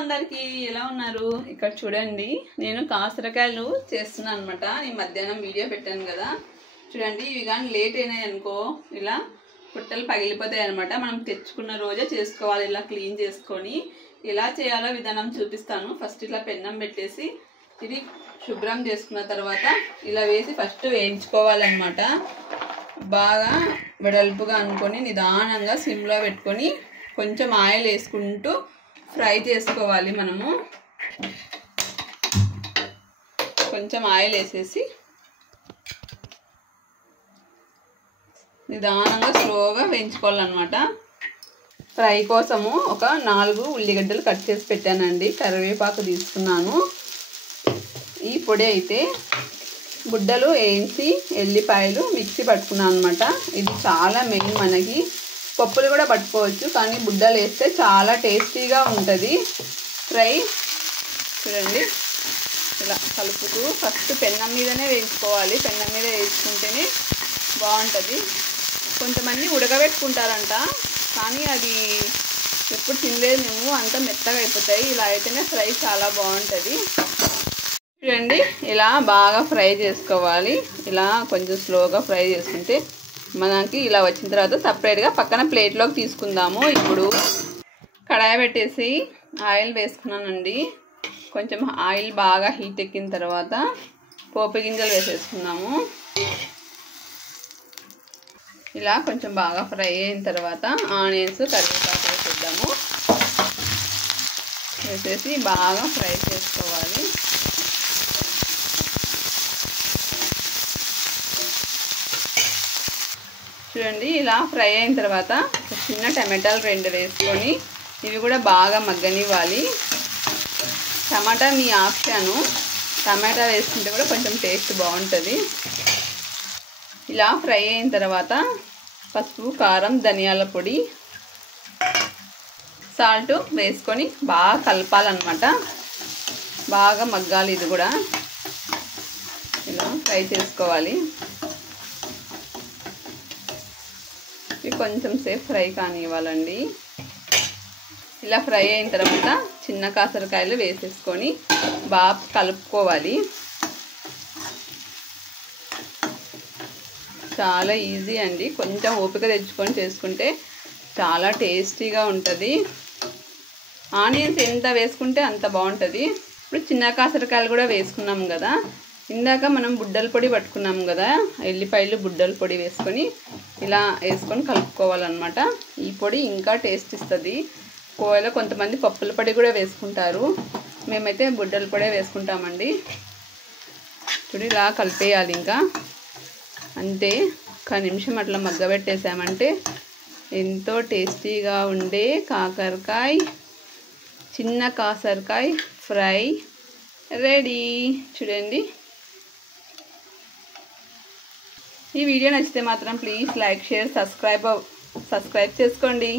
అందరికి ఎలా ఉన్నారు? ఇక్కడ చూడండి, నేను కాసరకాయలు చేస్తున్నాను అన్నమాట. ఈ మధ్యాహ్నం వీడియో పెట్టాను కదా, చూడండి. ఇవి కానీ లేట్ అయినాయి అనుకో ఇలా పుట్టలు పగిలిపోతాయి అన్నమాట. మనం తెచ్చుకున్న రోజే చేసుకోవాలి. ఇలా క్లీన్ చేసుకొని ఎలా చేయాలో విధానం చూపిస్తాను. ఫస్ట్ ఇలా పెన్నం పెట్టేసి ఇది శుభ్రం చేసుకున్న తర్వాత ఇలా వేసి ఫస్ట్ వేయించుకోవాలన్నమాట. బాగా వెడల్పుగా అనుకొని నిదానంగా సిమ్లో పెట్టుకొని కొంచెం ఆయిల్ వేసుకుంటూ ఫ్రై చేసుకోవాలి. మనము కొంచెం ఆయిల్ వేసేసి నిదానంగా స్లోగా వేయించుకోవాలన్నమాట. ఫ్రై కోసము ఒక 4 ఉల్లిగడ్డలు కట్ చేసి పెట్టానండి. కరివేపాకు తీసుకున్నాను. ఈ పొడి అయితే గుడ్డలు వేయించి ఎల్లిపాయలు మిక్సీ పట్టుకున్నాను అనమాట. ఇది చాలా మెయిన్. మనకి పప్పులు కూడా పట్టుకోవచ్చు, కానీ బుడ్డలు వేస్తే చాలా టేస్టీగా ఉంటుంది ఫ్రై. చూడండి, ఇలా కలుపుతూ ఫస్ట్ పెన్నం మీదనే వేయించుకోవాలి. పెన్నం మీద వేయించుకుంటేనే బాగుంటుంది. కొంతమంది ఉడకబెట్టుకుంటారంట, కానీ అది ఎప్పుడు తినలేదు మేము. అంత మెత్తగా అయిపోతాయి. ఇలా అయితేనే ఫ్రై చాలా బాగుంటుంది. చూడండి, ఇలా బాగా ఫ్రై చేసుకోవాలి. ఇలా కొంచెం స్లోగా ఫ్రై చేసుకుంటే మనకి ఇలా వచ్చిన తర్వాత సపరేట్గా పక్కన ప్లేట్లోకి తీసుకుందాము. ఇప్పుడు కడాయి పెట్టేసి ఆయిల్ వేసుకున్నానండి. కొంచెం ఆయిల్ బాగా హీట్ ఎక్కిన తర్వాత పోపు గింజలు వేసేసుకున్నాము. ఇలా కొంచెం బాగా ఫ్రై అయిన తర్వాత ఆనియన్స్, కరివేపాకు వేసేద్దాము. వేసేసి బాగా ఫ్రై చేసుకోవాలి. చూడండి, ఇలా ఫ్రై అయిన తర్వాత చిన్న టమాటాలు 2 వేసుకొని ఇవి కూడా బాగా మగ్గనివ్వాలి. టమాటా మీ ఆప్షను. టమాటా వేసుకుంటే కూడా కొంచెం టేస్ట్ బాగుంటుంది. ఇలా ఫ్రై అయిన తర్వాత పసుపు, కారం, ధనియాల పొడి, సాల్ట్ వేసుకొని బాగా కలపాలన్నమాట. బాగా మగ్గాలి. ఇది కూడా ఇలా ఫ్రై చేసుకోవాలి. కొంచెం సేపు ఫ్రై కానివ్వాలండి. ఇలా ఫ్రై అయిన తర్వాత చిన్న కాసరకాయలు వేసేసుకొని బాగా కలుపుకోవాలి. చాలా ఈజీ అండి. కొంచెం ఓపిక తెచ్చుకొని చేసుకుంటే చాలా టేస్టీగా ఉంటుంది. ఆనియన్స్ ఎంత వేసుకుంటే అంత బాగుంటుంది. ఇప్పుడు చిన్న కాసరకాయలు కూడా వేసుకున్నాం కదా. ఇందాక మనం బుడ్డల పొడి పట్టుకున్నాం కదా, ఎల్లిపాయలు బుడ్డల పొడి వేసుకొని ఇలా వేసుకొని కలుపుకోవాలన్నమాట. ఈ పొడి ఇంకా టేస్ట్ ఇస్తుంది. కోయలో కొంతమంది పప్పుల పొడి కూడా వేసుకుంటారు. మేమైతే బుడ్డల పొడే వేసుకుంటామండి. చూడు, ఇలా కలిపేయాలి. ఇంకా అంతే. 1 నిమిషం అట్లా మగ్గబెట్టేసామంటే ఎంతో టేస్టీగా ఉండే కాకరకాయ, చిన్న కాకరకాయ ఫ్రై రెడీ. చూడండి, ఈ వీడియో నచ్చితే మాత్రం ప్లీజ్ లైక్, షేర్, సబ్స్క్రైబ్ చేసుకోండి.